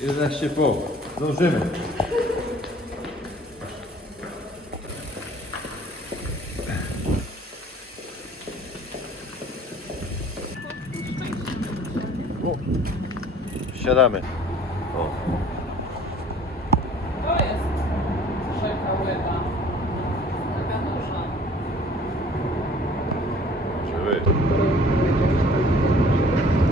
11 po. Zdążymy. Siadamy.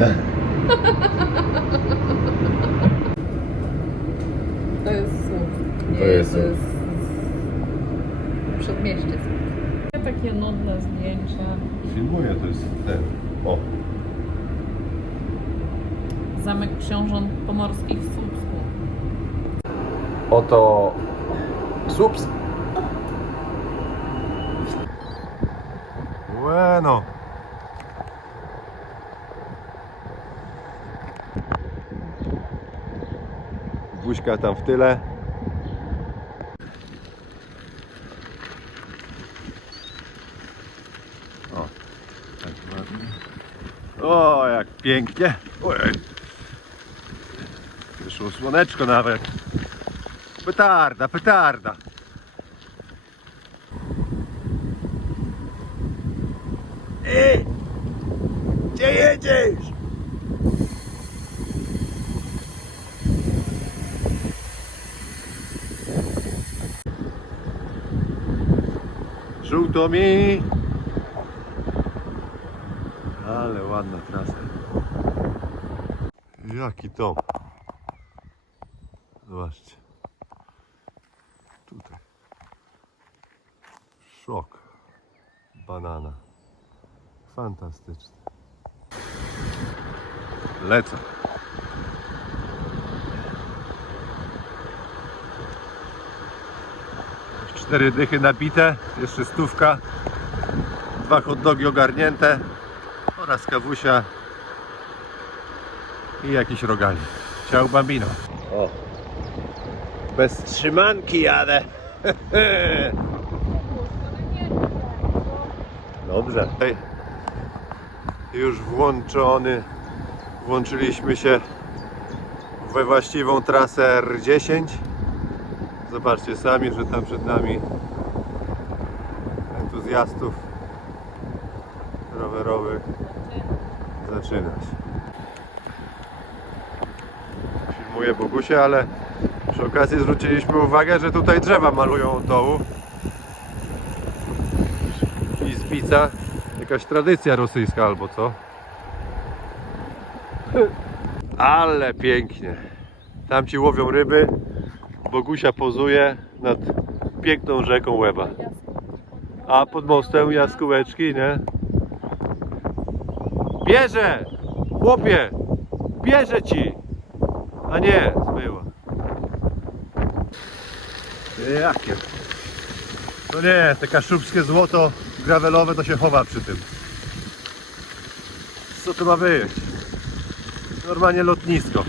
Tak. To jest. Nie, To jest jest przedmieście Słup. Takie nudne zdjęcia. Filmuję, to jest ten. O, Zamek Książąt Pomorskich w Słupsku. oto Słupsk. Bueno. Buźka tam w tyle. O, tak ładnie. O, jak pięknie. Ojej. Wyszło słoneczko nawet. Petarda, petarda. Ej! Gdzie jedziesz? Żółto mi. Ale ładna trasa. Jaki to? Zobaczcie. Tutaj. Szok. Banana. Fantastyczny. Lecę. Cztery dychy nabite, jeszcze stówka, dwa hot dogi ogarnięte oraz kawusia i jakiś rogali. Ciao bambino. O, bez trzymanki jadę. Dobrze. Już włączony. Włączyliśmy się we właściwą trasę R10. Zobaczcie sami, że tam przed nami entuzjastów rowerowych zaczyna się. Filmuję Bogusie, ale przy okazji zwróciliśmy uwagę, że tutaj drzewa malują od dołu. I zbica. Jakaś tradycja rosyjska albo co? Ale pięknie. Tam ci łowią ryby. Bogusia pozuje nad piękną rzeką Łeba. A pod mostem jaskółeczki, nie? Bierze! Chłopie! Bierze ci! A nie, zmyła. Jakie? No nie, te kaszubskie złoto gravelowe to się chowa przy tym. Co to ma być? Normalnie lotnisko.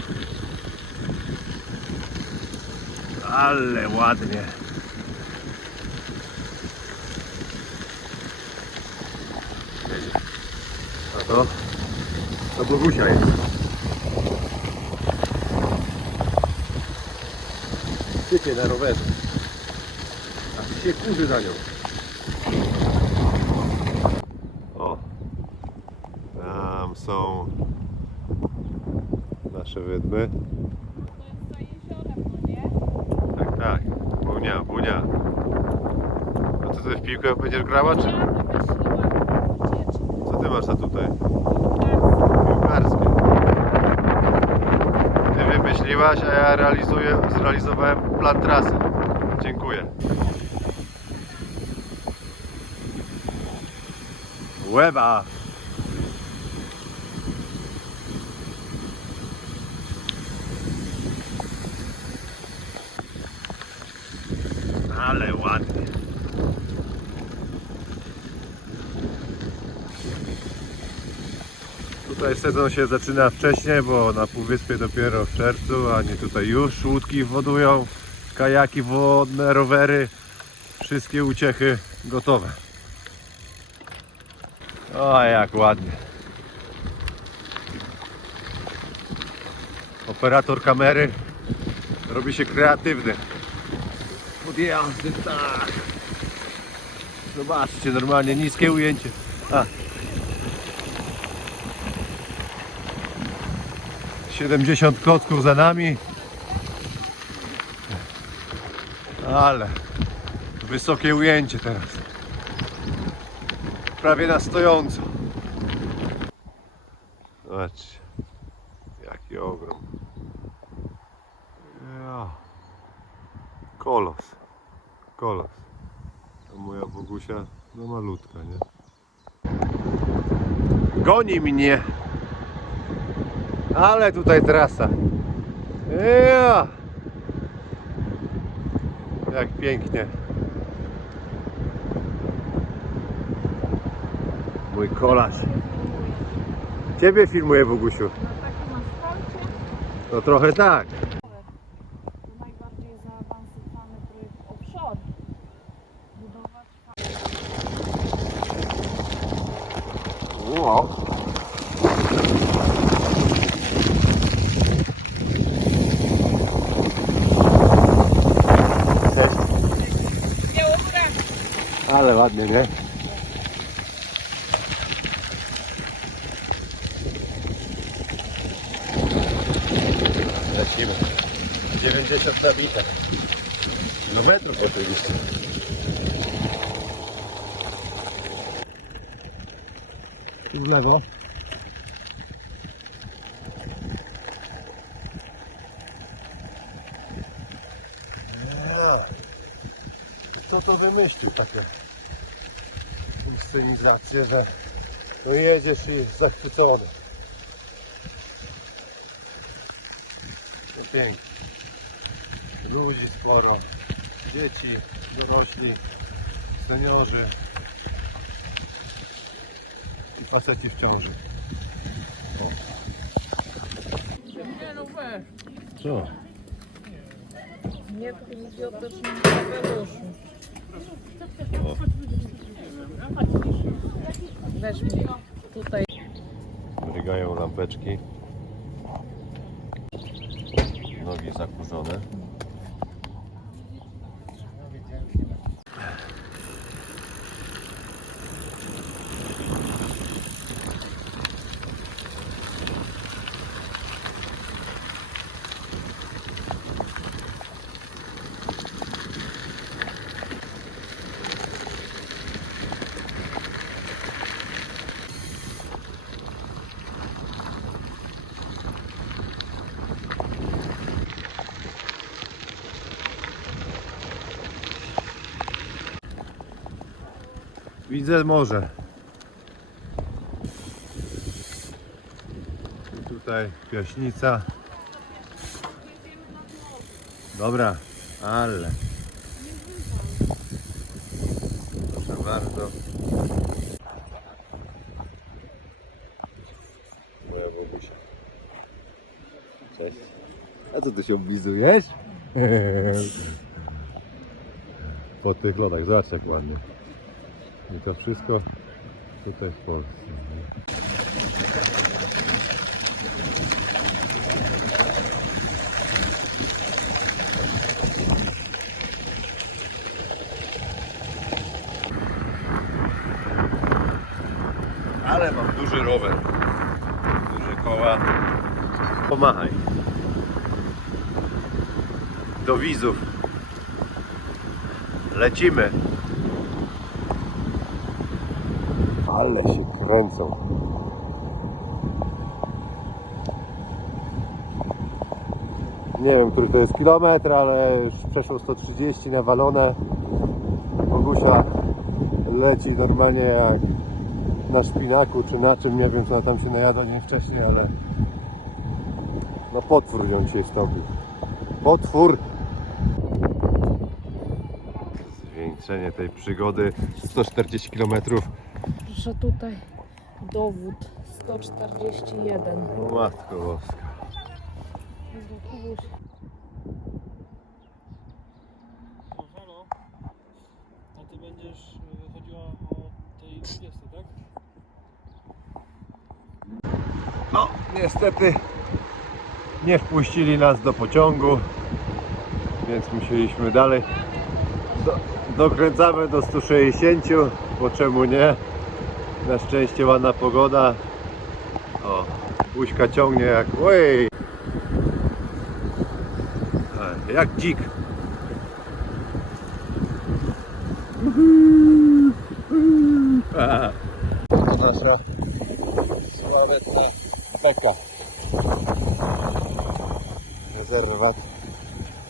Ale ładnie. A to? To Bogusia jest. Sypie na rowerze. A ty się kurzy za nią. O. Tam są nasze wydmy. Tak, tak. Bunia, bunia. A co ty w piłkę będziesz grała, czy co ty masz na tutaj? Piłkarskie. Ty wymyśliłaś, a ja realizuję, zrealizowałem plan trasy. Dziękuję. Łeba! Ale ładnie. Tutaj sezon się zaczyna wcześniej, bo na Półwyspie dopiero w czerwcu, a nie tutaj już łódki wodują, kajaki wodne, rowery, wszystkie uciechy gotowe. O, jak ładnie. Operator kamery robi się kreatywny. Podjazdy, tak. Zobaczcie, normalnie niskie ujęcie. A. 70 klocków za nami. Ale wysokie ujęcie teraz. Prawie na stojąco. Zobaczcie. Jaki ogrom. Ja. Kolos. Kolos. A moja Bogusia no malutka, nie? Goni mnie! Ale tutaj trasa. Ja. Jak pięknie. Mój kolarz. Ciebie filmuję, Bogusiu. No trochę tak. to najbardziej zaawansowany projekt offshore. Budować Wow. Ładnie, nie? Lecimy. 90 nabite. No metrów oczywiście. Nie. Kto to wymyślił takie inscenizacje, że to jedziesz i jest zachwycony. To pięknie. Ludzi sporo. Dzieci, dorośli, seniorzy i faceci w ciąży. Nie weź. Co? Nie w tym idiotycznym kapeluszu. Weź mnie tutaj. Mrygają lampeczki. Nogi zakurzone. Widzę morze. I tutaj Piaśnica. Dobra, ale. Proszę bardzo. Moja Bogusia. Cześć. A co ty się oblizujesz? Po tych lodach, zobacz jak ładnie. I to wszystko tutaj w Polsce. Ale mam duży rower. Duże koła. Pomachaj. Do wizów. Lecimy. Ale się kręcą. Nie wiem, który to jest kilometr, ale już przeszło 130 nawalone. Bogusia leci normalnie jak na szpinaku czy na czym, nie wiem co tam się najadła dzień wcześniej, ale no potwór ją dzisiaj stopił. Potwór! Zwieńczenie tej przygody 140 km. Proszę tutaj dowód 141. O matko boska. No halo, a ty będziesz y, chodziła o tej 30, tak? No, niestety nie wpuścili nas do pociągu, więc musieliśmy dalej. Do, dokręcamy do 160, bo czemu nie? Na szczęście ładna pogoda. O, buźka ciągnie jak oj. E, Jak dzik. Nasza sławetna beka. Rezerwat,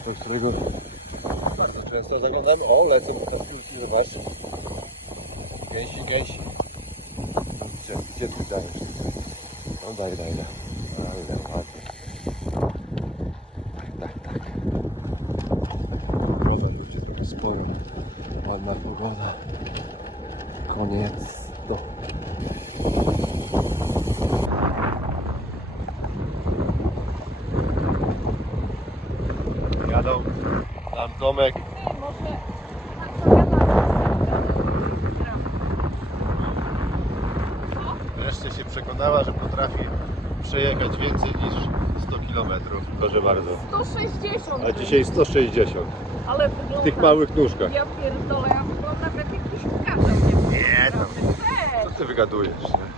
do którego bardzo często zaglądam. O, lecą tam piłki, zobacz. Gęsi, gęsi. Gdzie, gdzie ty dajesz? No daj, daj, daj. Daj, daj, ładnie. Tak, tak, tak. Pogoda ludzie trochę sporo. Ładna pogoda. Koniec. Do. Jadą. Tam Tomek. Wreszcie się przekonała, że potrafi przejechać więcej niż 100 km. Proszę bardzo. 160. A dzisiaj 160 Ale w tych małych nóżkach. Ja pierdolę, ja wyglądam jak jakiś kawał. Nie, tam. Weź. Co ty wygadujesz? nie?